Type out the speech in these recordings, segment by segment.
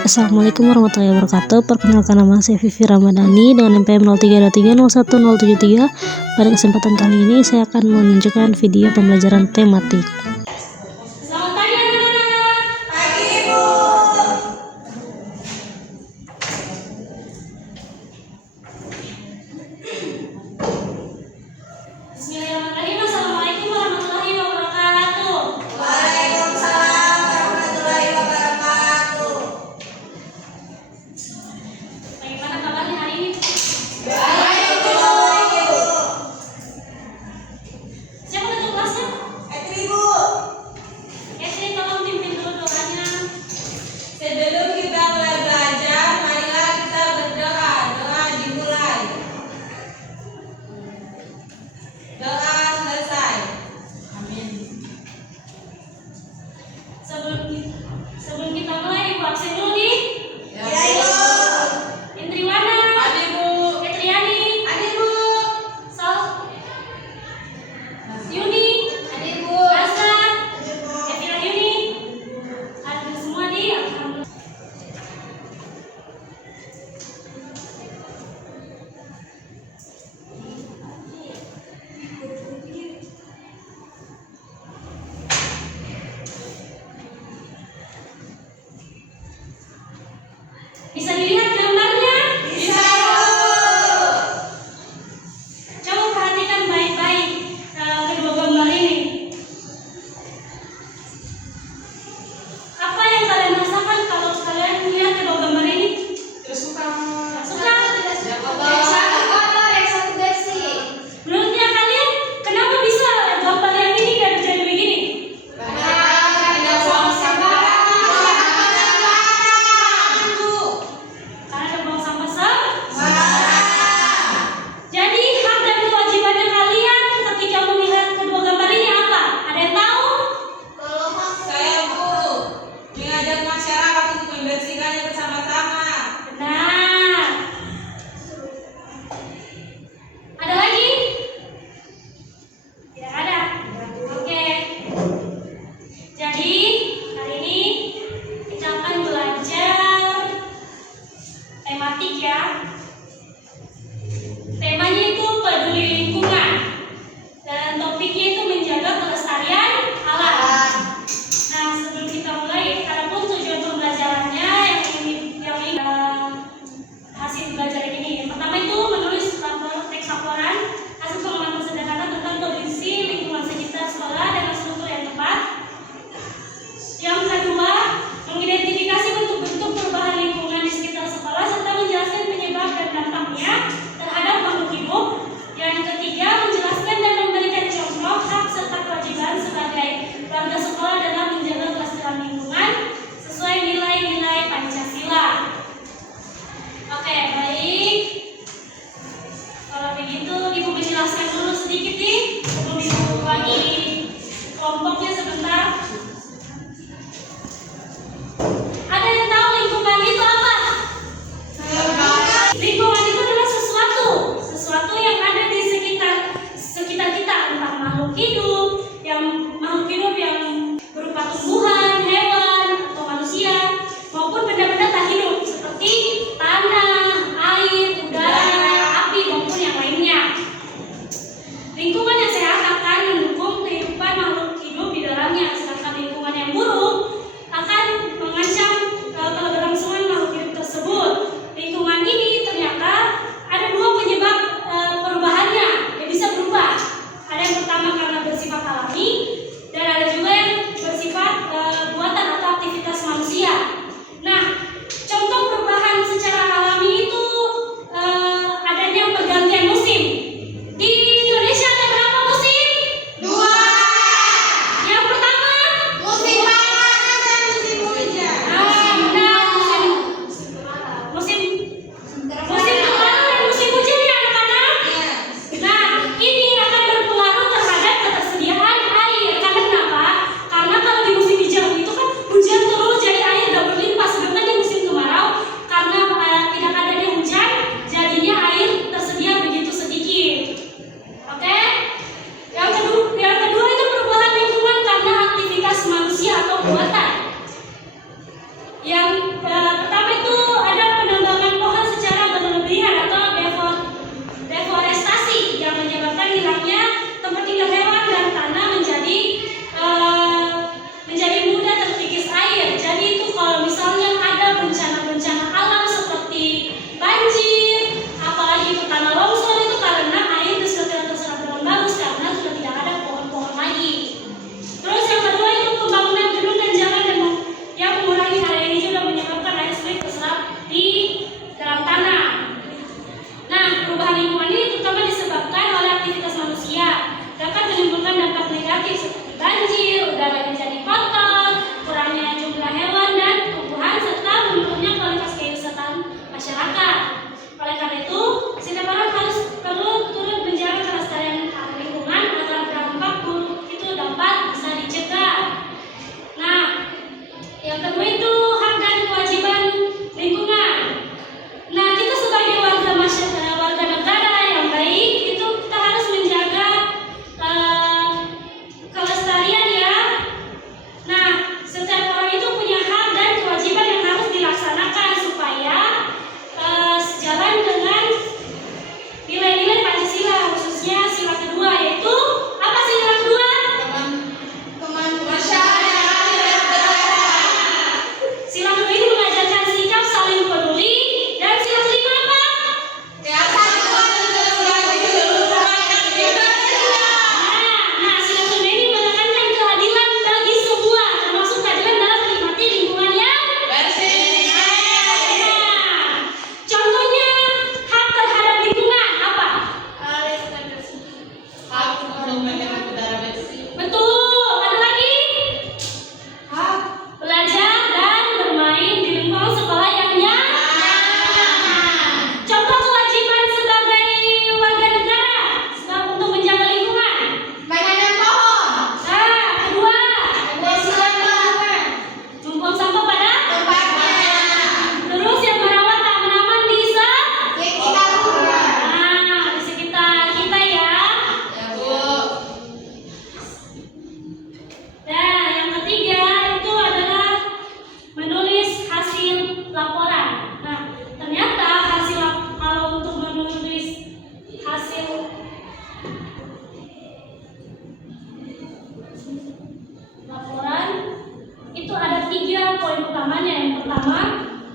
Assalamualaikum warahmatullahi wabarakatuh. Perkenalkan, nama saya Vivi Ramadhani dengan NPM 0323010173. Pada kesempatan kali ini saya akan menunjukkan video pembelajaran tematik. Selamat pagi anak-anak. Pagi Ibu. Bismillahirrahmanirrahim. Assalamualaikum warahmatullahi wabarakatuh. Waalaikumsalam warahmatullahi wabarakatuh. Bagaimana kabarnya hari ini? Baik, Ibu. Siapa ketua kelasnya? Ibu. Estri, tolong pimpin dulu doanya. Sebelum kita mulai belajar, marilah kita berdoa. Doa dimulai. Doa selesai. Amin. Sebelum kita mulai, Ibu absen dulu nih. Ya, Ibu. Indriwana, Ada, Ibu. Etriani, Ada, Ibu. Sal, Yuni, Ada, Ibu. Asa, Ada, Ibu. Evira Yuni, ada semua nih. Alhamdulillah. Bisa dilihat gambarnya? Bisa, Ibu. Coba perhatikan baik-baik kedua gambar ini. Apa yang kalian rasakan kalau kalian melihat kedua gambar ini? Suka. Suka? Menurutnya kalian, kenapa bisa gambar yang ini dan jadi begini? Karena ada buang sampah Jadi hak dan kewajibannya kalian ketika melihat kedua gambar ini apa? Ada yang tahu? Saya, Bu, mengajak masyarakat untuk membersihkannya bersama-sama. Benar. Ada lagi? Tidak ada. Oke. Jadi hari ini kita akan belajar tematik ya. Temanya itu peduli lingkungan dan topiknya itu menjaga kelestarian alam. Nah, sebelum kita mulai, adapun tujuan pembelajarannya yang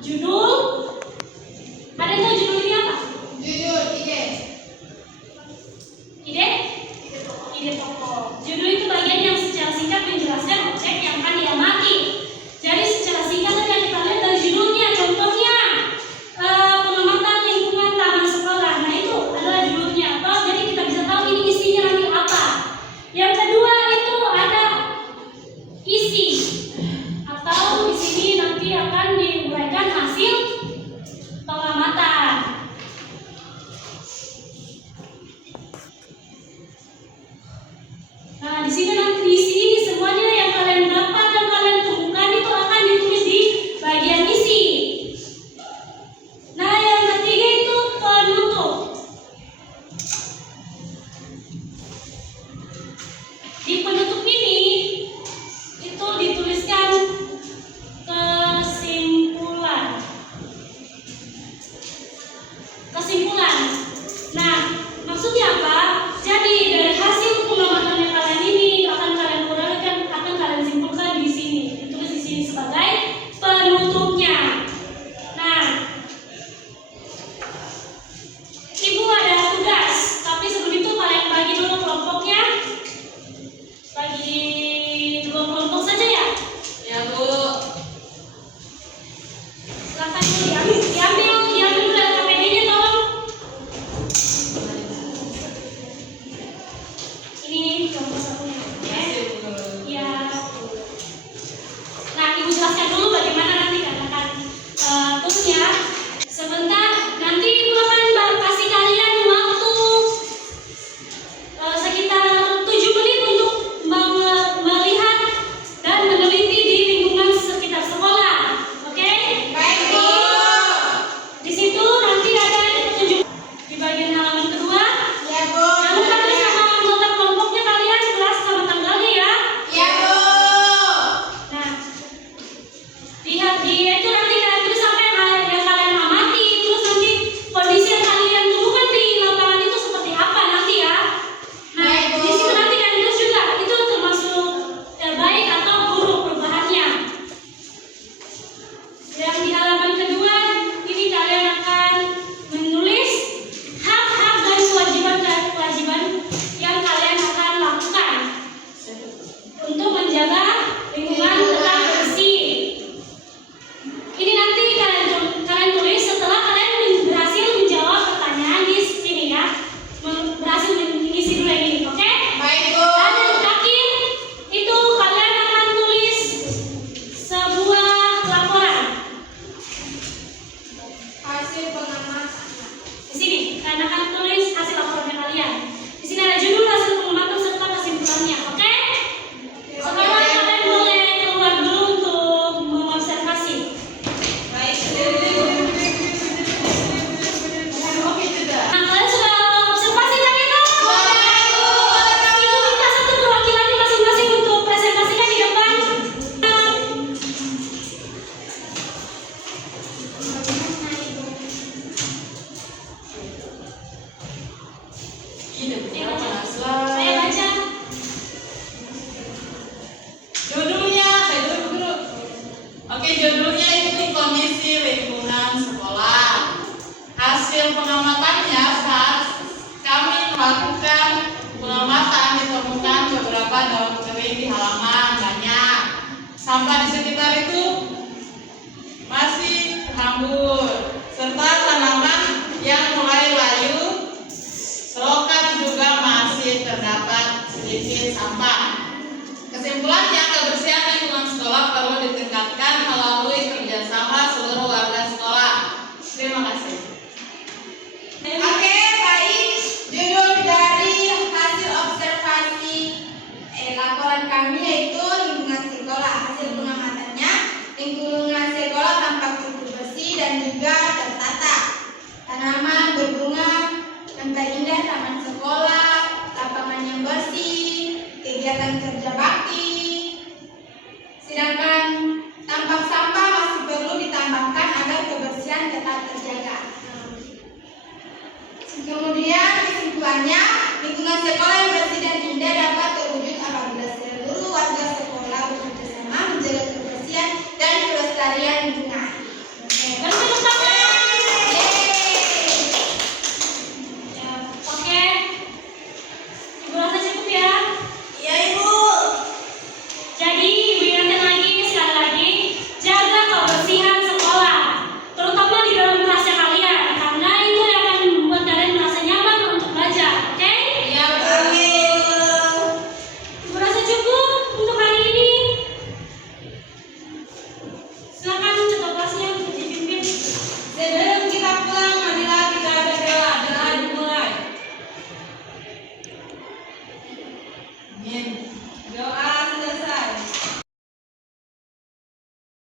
judul. Ada yang tahu judul ini apa? Judul ide. Ide? Ide pokok. Judul itu bagian yang secara singkat menjelaskan objek yang akan diamati. Jadi secara singkat saja kita lihat dari judulnya. Contohnya pengamatan lingkungan taman sekolah. Nah itu adalah judulnya. Jadi kita bisa tahu ini isinya nanti apa. Yang kedua itu ada isi, atau di sini nanti akan diuraikan hasil pengamatan. Nah, di sini nanti di sini semuanya yang kalian dapat dan kalian temukan itu akan ditulis di bagian isi. Nah, yang ketiga itu penutup. Di penutup ini itu dituliskan kesimpulan. Kesimpulan. Nah, maksudnya apa? Jadi dari hasil pengamatannya kalian ini akan kalian uraikan, akan kalian simpulkan di sini. Ditulis di sini sebagai penutupnya. Nah, Ibu ada tugas, tapi sebelum itu kalian bagi dulu kelompoknya. Bagi 2 kelompok saja ya. Ya Bu. Silakan diambil dulu dari KPD-nya tolong. Ini kelompok satunya. Oke? Iya. Nah, Ibu jelaskan dulu bagaimana nanti katakan turunnya. Sebentar, nanti Ibu akan kasih kalian waktu sekitar 7 menit untuk melihat dan meneliti di lingkungan sekitar sekolah. Oke? Baik Bu. Di situ nanti ada petunjuk di bagian halaman kedua. Ya Bu. Jangan lupa tulis sama anggota kelompoknya kalian, kelas sama tanggalnya ya. Ya Bu. Nah, lihat di itu nanti kalian tulis apa yang kalian amati, terus nanti kondisi yang kalian temukan di lapangan itu seperti apa nanti ya. Nah, Baik, Bu. di situ nanti kalian tulis juga itu termasuk baik atau buruk perubahannya. Yang di halaman kedua ini kalian akan menulis hak-hak dan kewajiban yang kalian akan lakukan untuk menjaga lingkungan tetap bersih. Ini nanti kalian tulis setelah kalian berhasil menjawab pertanyaan di sini ya. Berhasil mengisi dulu yang ini, oke? Baik Bu. Dan yang terakhir itu kalian akan tulis sebuah laporan. Hasil pengamatan. Di sini kalian akan tulis hasil laporannya kalian. Di sini ada judul, hasil pengamatan serta kesimpulannya, oke? Sekarang kalian boleh keluar dulu untuk mengobservasi. Baik. Nah, kalian sudah observasi tadi kan? Ibu minta satu perwakilannya masing-masing untuk presentasikan di depan. Saya baca. Judulnya, saya dulu. Oke, judulnya itu kondisi lingkungan sekolah. Hasil pengamatannya saat kami melakukan pengamatan ditemukan beberapa daun kering di halaman banyak. Sampah di sekitar itu masih terhambur, serta tanaman yang mulai layu. Selokan juga masih terdapat sedikit sampah. Kesimpulannya, kebersihan lingkungan sekolah perlu ditingkatkan melalui kerjasama seluruh warga sekolah. Terima kasih. Oke, baik. Judul dari hasil observasi laporan kami yaitu lingkungan sekolah. Hasil pengamatannya, lingkungan sekolah tampak cukup bersih dan juga tertata. Tanaman berbunga yang indah, taman sekolah, lapangan yang bersih, kegiatan kerja bakti. Sedangkan tampak sampah masih perlu ditambahkan agar kebersihan tetap terjaga. Kemudian kesimpulannya, lingkungan sekolah yang bersih dan indah dapat terwujud apabila seluruh warga sekolah bekerjasama menjaga kebersihan dan kelestarian lingkungan. Doa